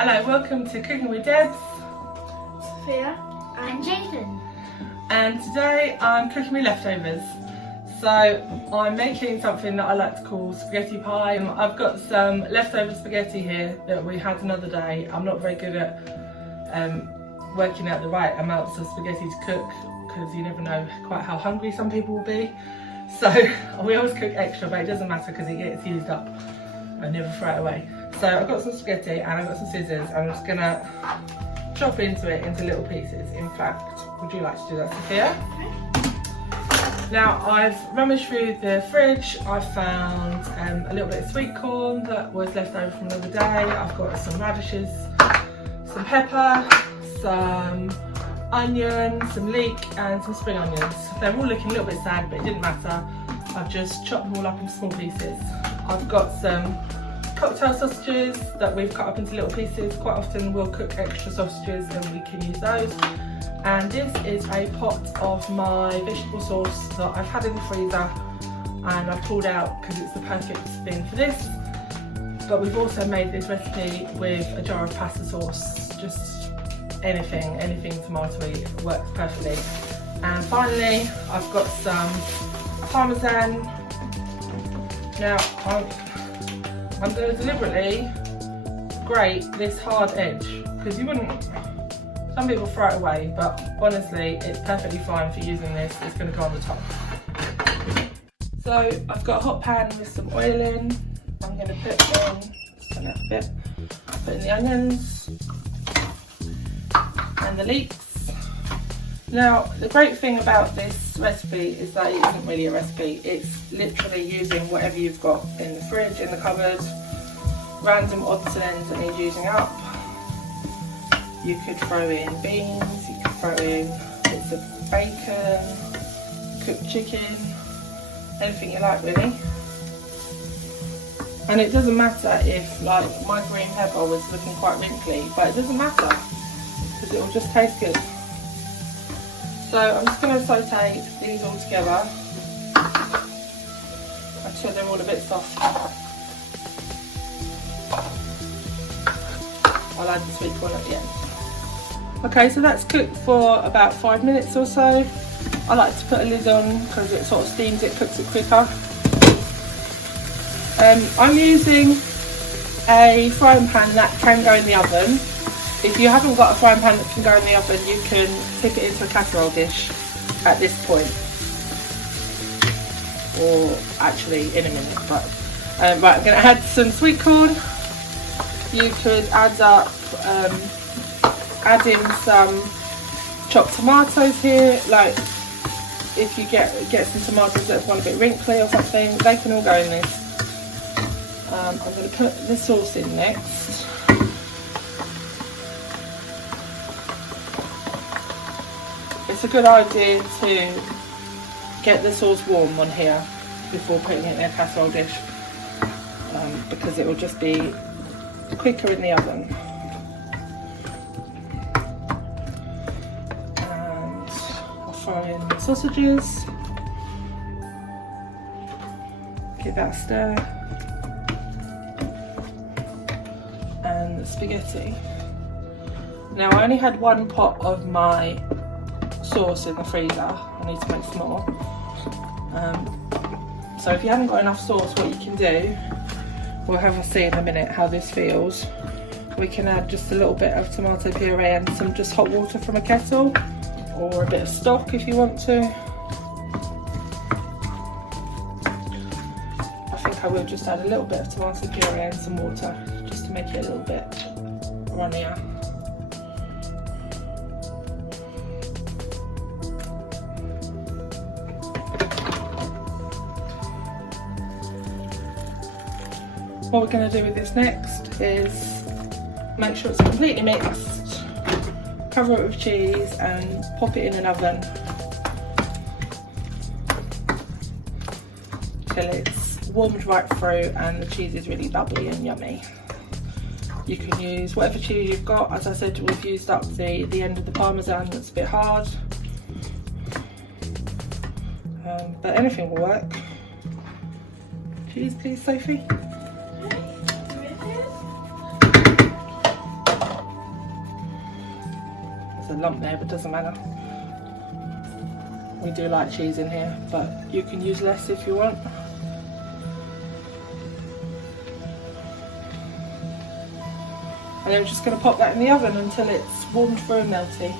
Hello, welcome to Cooking with Debs, Sophia and Jaden. And today I'm cooking my leftovers. So I'm making something that I like to call spaghetti pie. I've got some leftover spaghetti here that we had another day. I'm not very good at working out the right amounts of spaghetti to cook because you never know quite how hungry some people will be. So we always cook extra, but it doesn't matter because it gets used up. I never throw it away. So I've got some spaghetti and I've got some scissors and I'm just gonna chop into it into little pieces. In fact, would you like to do that, Sophia? Okay. Now I've rummaged through the fridge. I found a little bit of sweet corn that was left over from the other day. I've got some radishes, some pepper, some onion, some leek and some spring onions. They're all looking a little bit sad, but it didn't matter. I've just chopped them all up into small pieces. I've got some cocktail sausages that we've cut up into little pieces. Quite often we'll cook extra sausages and we can use those. And this is a pot of my vegetable sauce that I've had in the freezer and I've pulled out because it's the perfect thing for this. But we've also made this recipe with a jar of pasta sauce. Just anything tomatoey works perfectly. And finally I've got some parmesan. Now I'm going to deliberately grate this hard edge because you wouldn't, some people throw it away, but honestly it's perfectly fine for using this. It's going to go on the top. So I've got a hot pan with some oil in. I'm going to put in the onions and the leeks. Now the great thing about this recipe is that it isn't really a recipe. It's literally using whatever you've got in the fridge, in the cupboard, random odds and ends that need using up. You could throw in beans, you could throw in bits of bacon, cooked chicken, anything you like really. And it doesn't matter if, like, my green pepper was looking quite wrinkly, but it doesn't matter because it will just taste good. So I'm just going to saute these all together until they're all a bit soft. I'll add the sweet corn at the end. Okay, so that's cooked for about 5 minutes or so. I like to put a lid on because it sort of steams it, cooks it quicker. I'm using a frying pan that can go in the oven. If you haven't got a frying pan that can go in the oven, you can tip it into a casserole dish at this point. Or actually in a minute, but right, I'm going to add some sweet corn. You could add in some chopped tomatoes here. Like if you get some tomatoes that have gone a bit wrinkly or something, they can all go in this. I'm going to put the sauce in next. It's a good idea to get the sauce warm on here before putting it in a casserole dish because it will just be quicker in the oven. And I'll throw in the sausages, give that a stir, and the spaghetti. Now I only had one pot of my sauce in the freezer. I need to make some more. So if you haven't got enough sauce, what you can do, we'll have a see in a minute how this feels. We can add just a little bit of tomato puree and some just hot water from a kettle, or a bit of stock if you want to. I think I will just add a little bit of tomato puree and some water just to make it a little bit runnier. What we're going to do with this next is make sure it's completely mixed, cover it with cheese and pop it in an oven till it's warmed right through and the cheese is really bubbly and yummy. You can use whatever cheese you've got. As I said, we've used up the end of the parmesan that's a bit hard, but anything will work. Cheese please, Sophie. lump there, but it doesn't matter. We do like cheese in here, but you can use less if you want. And then we're just going to pop that in the oven until it's warmed through and melty.